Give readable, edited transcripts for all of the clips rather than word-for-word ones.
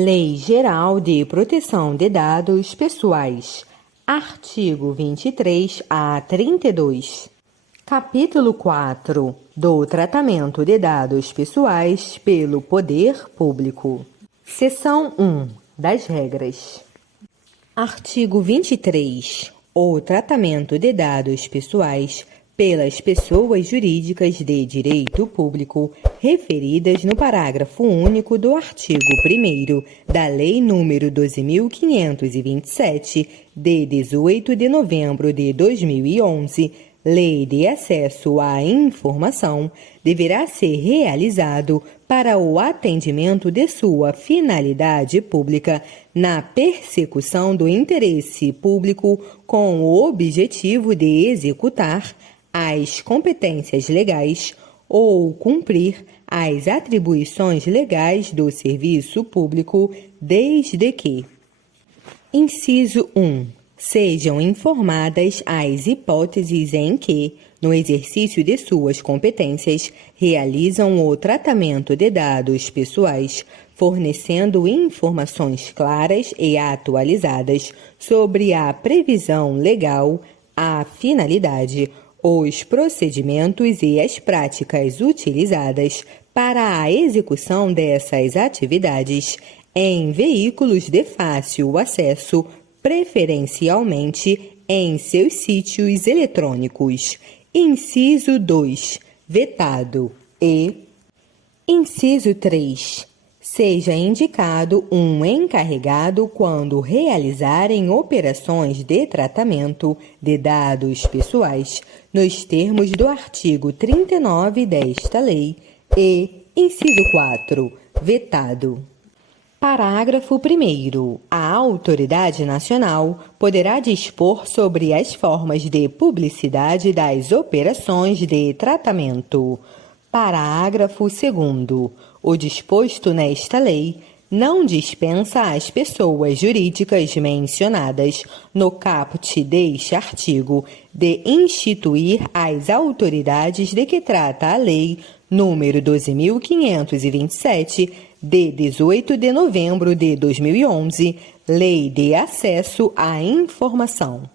Lei Geral de Proteção de Dados Pessoais, artigo 23 a 32. Capítulo 4 do Tratamento de Dados Pessoais pelo Poder Público. Seção 1 das regras. Artigo 23. O tratamento de dados pessoais pelas pessoas jurídicas de direito público referidas no parágrafo único do artigo 1º da Lei nº 12.527, de 18 de novembro de 2011, Lei de Acesso à Informação, deverá ser realizado para o atendimento de sua finalidade pública na persecução do interesse público com o objetivo de executar as competências legais ou cumprir as atribuições legais do serviço público, desde que: Inciso 1. Sejam informadas as hipóteses em que, no exercício de suas competências, realizam o tratamento de dados pessoais, fornecendo informações claras e atualizadas sobre a previsão legal, a finalidade, os procedimentos e as práticas utilizadas para a execução dessas atividades em veículos de fácil acesso, preferencialmente em seus sítios eletrônicos. Inciso 2. Vetado. E Inciso 3. Seja indicado um encarregado quando realizarem operações de tratamento de dados pessoais, nos termos do artigo 39 desta lei. E, inciso 4, vetado. Parágrafo 1º. A Autoridade Nacional poderá dispor sobre as formas de publicidade das operações de tratamento. Parágrafo 2º. O disposto nesta lei não dispensa às pessoas jurídicas mencionadas no caput deste artigo de instituir as autoridades de que trata a Lei nº 12.527, de 18 de novembro de 2011, Lei de Acesso à Informação.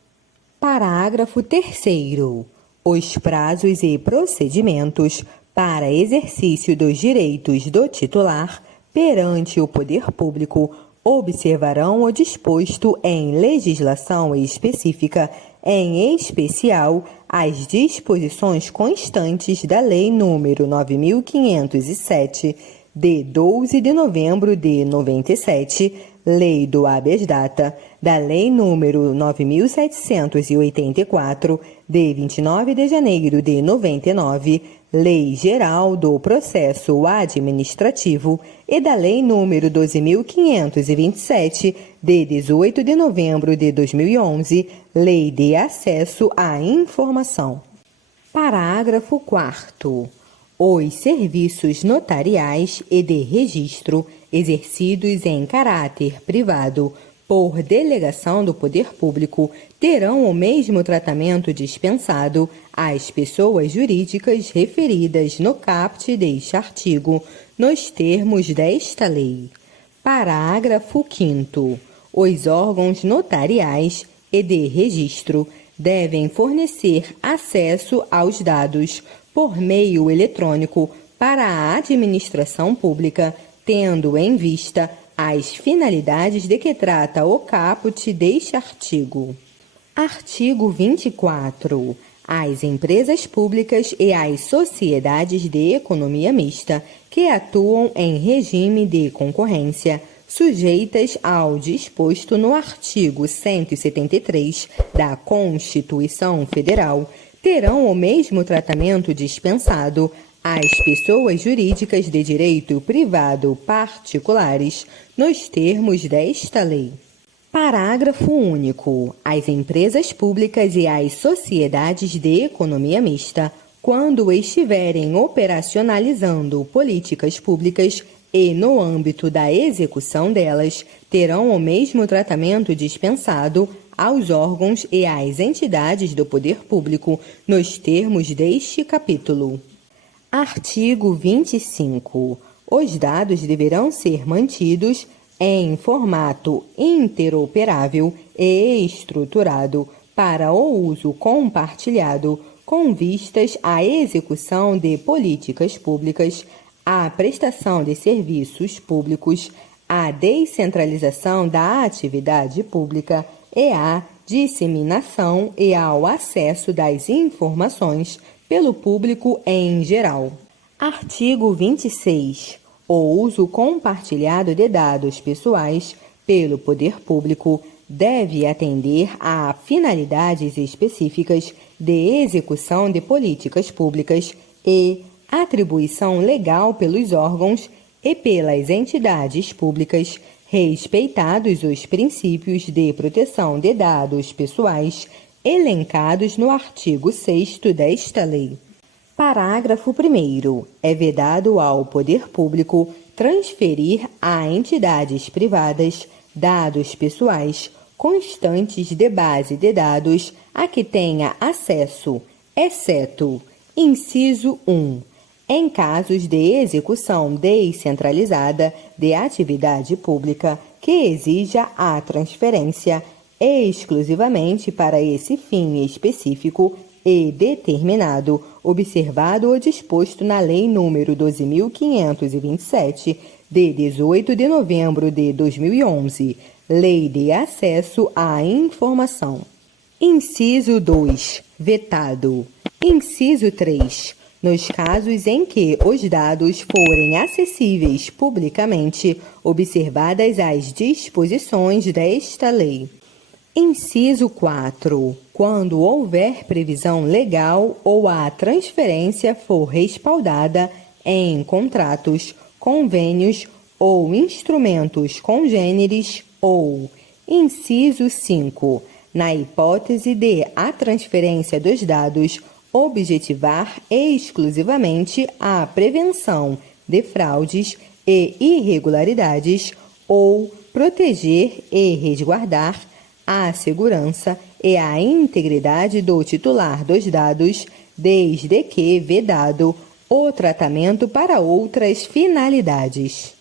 Parágrafo 3º. Os prazos e procedimentos para exercício dos direitos do titular perante o poder público observarão o disposto em legislação específica, em especial as disposições constantes da Lei nº 9.507, de 12 de novembro de 97, Lei do Habeas Data, da Lei nº 9.784, de 29 de janeiro de 99, Lei Geral do Processo Administrativo e da Lei nº 12.527, de 18 de novembro de 2011, Lei de Acesso à Informação. Parágrafo 4º. Os serviços notariais e de registro exercidos em caráter privado por delegação do poder público terão o mesmo tratamento dispensado às pessoas jurídicas referidas no caput deste artigo, nos termos desta lei. Parágrafo 5º. Os órgãos notariais e de registro devem fornecer acesso aos dados por meio eletrônico para a administração pública, tendo em vista as finalidades de que trata o caput deste artigo. Artigo 24. As empresas públicas e as sociedades de economia mista que atuam em regime de concorrência, sujeitas ao disposto no artigo 173 da Constituição Federal, terão o mesmo tratamento dispensado às pessoas jurídicas de direito privado particulares, nos termos desta lei. Parágrafo único. As empresas públicas e as sociedades de economia mista, quando estiverem operacionalizando políticas públicas e no âmbito da execução delas, terão o mesmo tratamento dispensado aos órgãos e às entidades do poder público, nos termos deste capítulo. Artigo 25. Os dados deverão ser mantidos em formato interoperável e estruturado para o uso compartilhado com vistas à execução de políticas públicas, à prestação de serviços públicos, à descentralização da atividade pública e à disseminação e ao acesso das informações pelo público em geral. Artigo 26. O uso compartilhado de dados pessoais pelo poder público deve atender a finalidades específicas de execução de políticas públicas e atribuição legal pelos órgãos e pelas entidades públicas, respeitados os princípios de proteção de dados pessoais elencados no artigo 6º desta lei. Parágrafo 1º. É vedado ao poder público transferir a entidades privadas dados pessoais constantes de base de dados a que tenha acesso, exceto, inciso 1, em casos de execução descentralizada de atividade pública que exija a transferência exclusivamente para esse fim específico e determinado, observado o disposto na Lei nº 12.527, de 18 de novembro de 2011, Lei de Acesso à Informação. Inciso 2. Vetado. Inciso 3. Nos casos em que os dados forem acessíveis publicamente, observadas as disposições desta lei. Inciso 4. Quando houver previsão legal ou a transferência for respaldada em contratos, convênios ou instrumentos congêneres ou, inciso 5, na hipótese de a transferência dos dados objetivar exclusivamente a prevenção de fraudes e irregularidades ou proteger e resguardar a segurança e a integridade do titular dos dados, desde que vedado o tratamento para outras finalidades.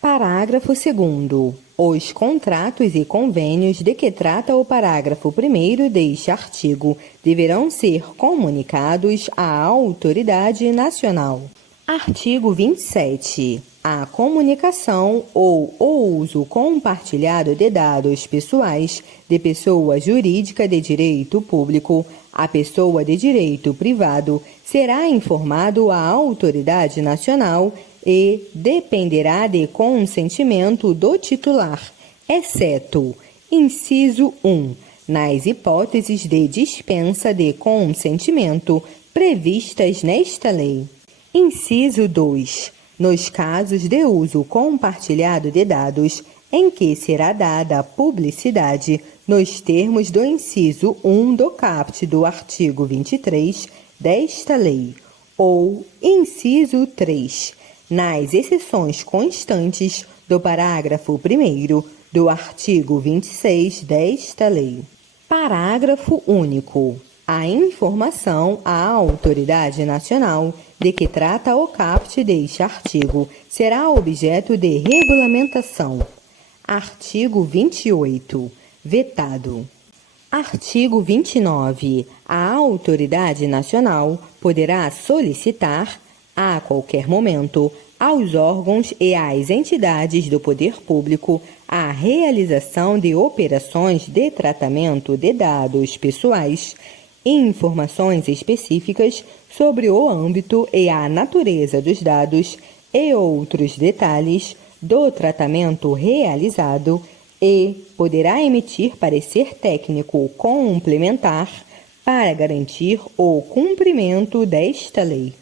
Parágrafo 2º. Os contratos e convênios de que trata o parágrafo 1º deste artigo deverão ser comunicados à autoridade nacional. Artigo 27. A comunicação ou o uso compartilhado de dados pessoais de pessoa jurídica de direito público a pessoa de direito privado será informado à autoridade nacional e dependerá de consentimento do titular, exceto, inciso 1, nas hipóteses de dispensa de consentimento previstas nesta lei. Inciso 2. Nos casos de uso compartilhado de dados em que será dada publicidade nos termos do inciso 1 do caput do artigo 23 desta lei, ou inciso 3, nas exceções constantes do parágrafo 1º do artigo 26 desta lei. Parágrafo único. A informação à autoridade nacional de que trata o caput deste artigo será objeto de regulamentação. Artigo 28. Vetado. Artigo 29. A autoridade nacional poderá solicitar, a qualquer momento, aos órgãos e às entidades do poder público a realização de operações de tratamento de dados pessoais, informações específicas sobre o âmbito e a natureza dos dados e outros detalhes do tratamento realizado e poderá emitir parecer técnico complementar para garantir o cumprimento desta lei.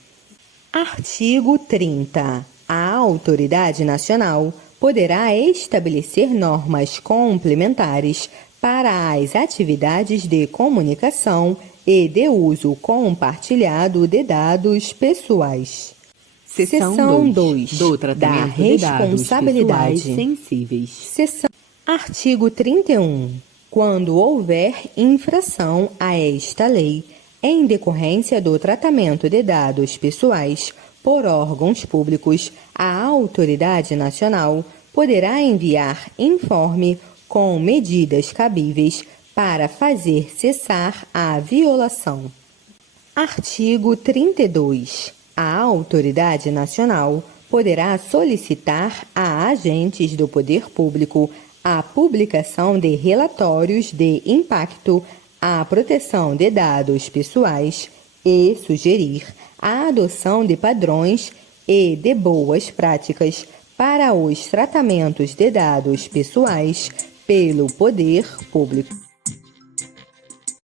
Artigo 30. A autoridade nacional poderá estabelecer normas complementares para as atividades de comunicação e de uso compartilhado de dados pessoais. Seção 2 do tratamento de dados pessoais sensíveis. Artigo 31. Quando houver infração a esta lei, em decorrência do tratamento de dados pessoais por órgãos públicos, a autoridade nacional poderá enviar informe com medidas cabíveis para fazer cessar a violação. Artigo 32. A autoridade nacional poderá solicitar a agentes do poder público a publicação de relatórios de impacto à proteção de dados pessoais e sugerir a adoção de padrões e de boas práticas para os tratamentos de dados pessoais pelo poder público.